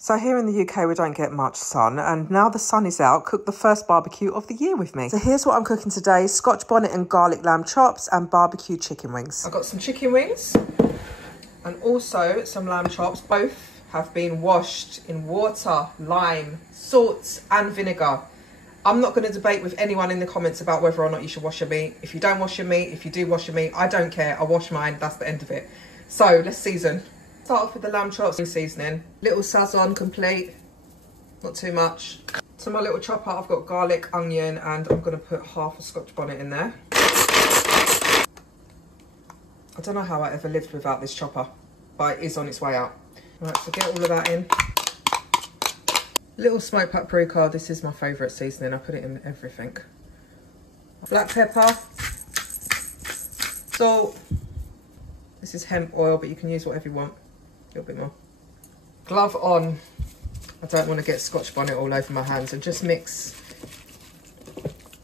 So here in the UK, we don't get much sun, and now the sun is out, cook the first barbecue of the year with me. So here's what I'm cooking today: scotch bonnet and garlic lamb chops and barbecue chicken wings. I've got some chicken wings and also some lamb chops. Both have been washed in water, lime, salt and vinegar. I'm not going to debate with anyone in the comments about whether or not you should wash your meat. If you don't wash your meat, if you do wash your meat, I don't care. I wash mine. That's the end of it. So let's season. Start off with the lamb chops seasoning. Little sazon complete, not too much. To my little chopper, I've got garlic, onion, and I'm going to put half a scotch bonnet in there. I don't know how I ever lived without this chopper, but it is on its way out. Right, so get all of that in. Little smoked paprika, this is my favourite seasoning. I put it in everything. Black pepper, salt. This is hemp oil, but you can use whatever you want. A little bit more. Glove on. I don't want to get scotch bonnet all over my hands, and just mix.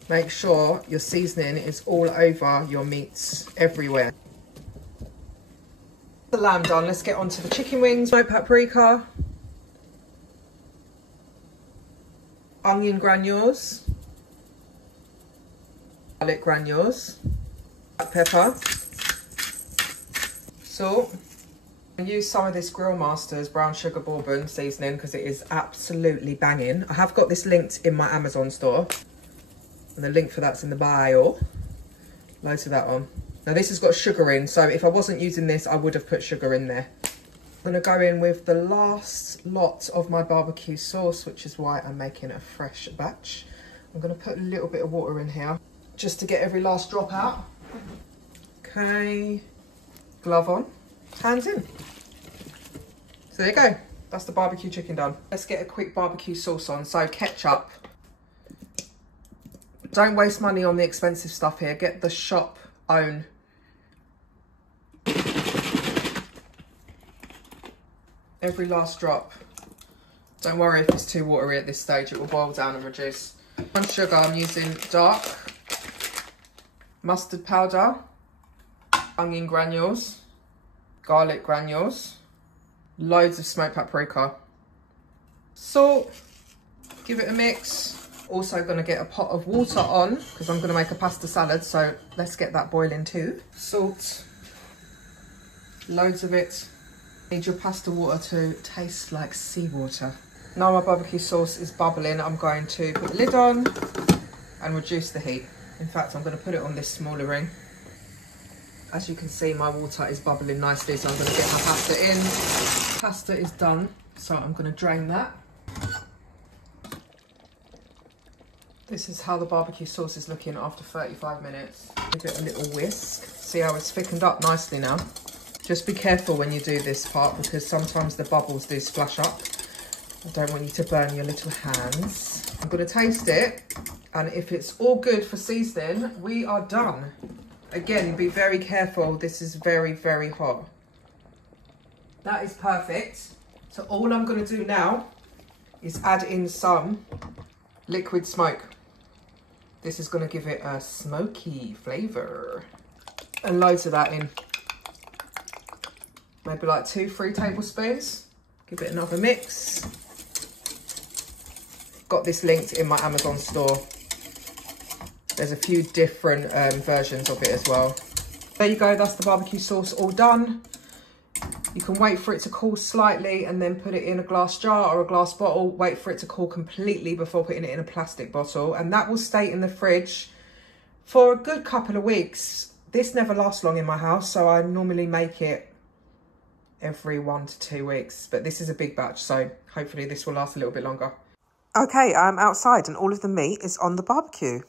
Make sure your seasoning is all over your meats, everywhere. The lamb done, let's get on to the chicken wings. Smoked paprika, onion granules, garlic granules, black pepper, salt. I use some of this Grill Masters brown sugar bourbon seasoning because it is absolutely banging. I have got this linked in my Amazon store, and the link for that's in the bio. Loads of that on. Now this has got sugar in, so if I wasn't using this, I would have put sugar in there. I'm going to go in with the last lot of my barbecue sauce, which is why I'm making a fresh batch. I'm going to put a little bit of water in here just to get every last drop out. Okay, glove on. Hands in. So there you go. That's the barbecue chicken done. Let's get a quick barbecue sauce on. So ketchup. Don't waste money on the expensive stuff here. Get the shop own. Every last drop. Don't worry if it's too watery at this stage. It will boil down and reduce. On sugar, I'm using dark mustard powder, onion granules, garlic granules, loads of smoked paprika, salt, give it a mix. Also going to get a pot of water on because I'm going to make a pasta salad, so let's get that boiling too. Salt, loads of it. Need your pasta water to taste like seawater. Now my barbecue sauce is bubbling, I'm going to put the lid on and reduce the heat. In fact, I'm going to put it on this smaller ring. As you can see, my water is bubbling nicely, so I'm going to get my pasta in. Pasta is done, so I'm going to drain that. This is how the barbecue sauce is looking after 35 minutes. Give it a little whisk. See how it's thickened up nicely now. Just be careful when you do this part because sometimes the bubbles do splash up. I don't want you to burn your little hands. I'm going to taste it, and if it's all good for seasoning, we are done. Again, be very careful. This is very, very hot. That is perfect. So all I'm going to do now is add in some liquid smoke. This is going to give it a smoky flavour. And loads of that in. Maybe like 2-3 tablespoons. Give it another mix. Got this linked in my Amazon store. There's a few different versions of it as well. There you go, that's the barbecue sauce all done. You can wait for it to cool slightly and then put it in a glass jar or a glass bottle. Wait for it to cool completely before putting it in a plastic bottle. And that will stay in the fridge for a good couple of weeks. This never lasts long in my house, so I normally make it every 1 to 2 weeks. But this is a big batch, so hopefully this will last a little bit longer. Okay, I'm outside and all of the meat is on the barbecue.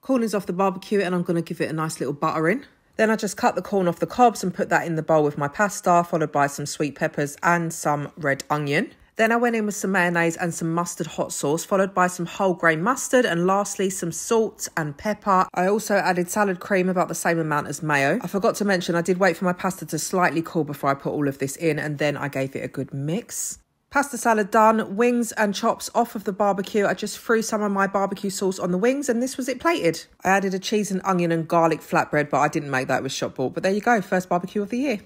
Corn is off the barbecue and I'm going to give it a nice little butter in. Then I just cut the corn off the cobs and put that in the bowl with my pasta, followed by some sweet peppers and some red onion. Then I went in with some mayonnaise and some mustard hot sauce, followed by some whole grain mustard, and lastly some salt and pepper. I also added salad cream, about the same amount as mayo. I forgot to mention I did wait for my pasta to slightly cool before I put all of this in, and then I gave it a good mix. Pasta salad done, wings and chops off of the barbecue. I just threw some of my barbecue sauce on the wings and this was it plated. I added a cheese and onion and garlic flatbread, but I didn't make that with shop bought. But there you go, first barbecue of the year.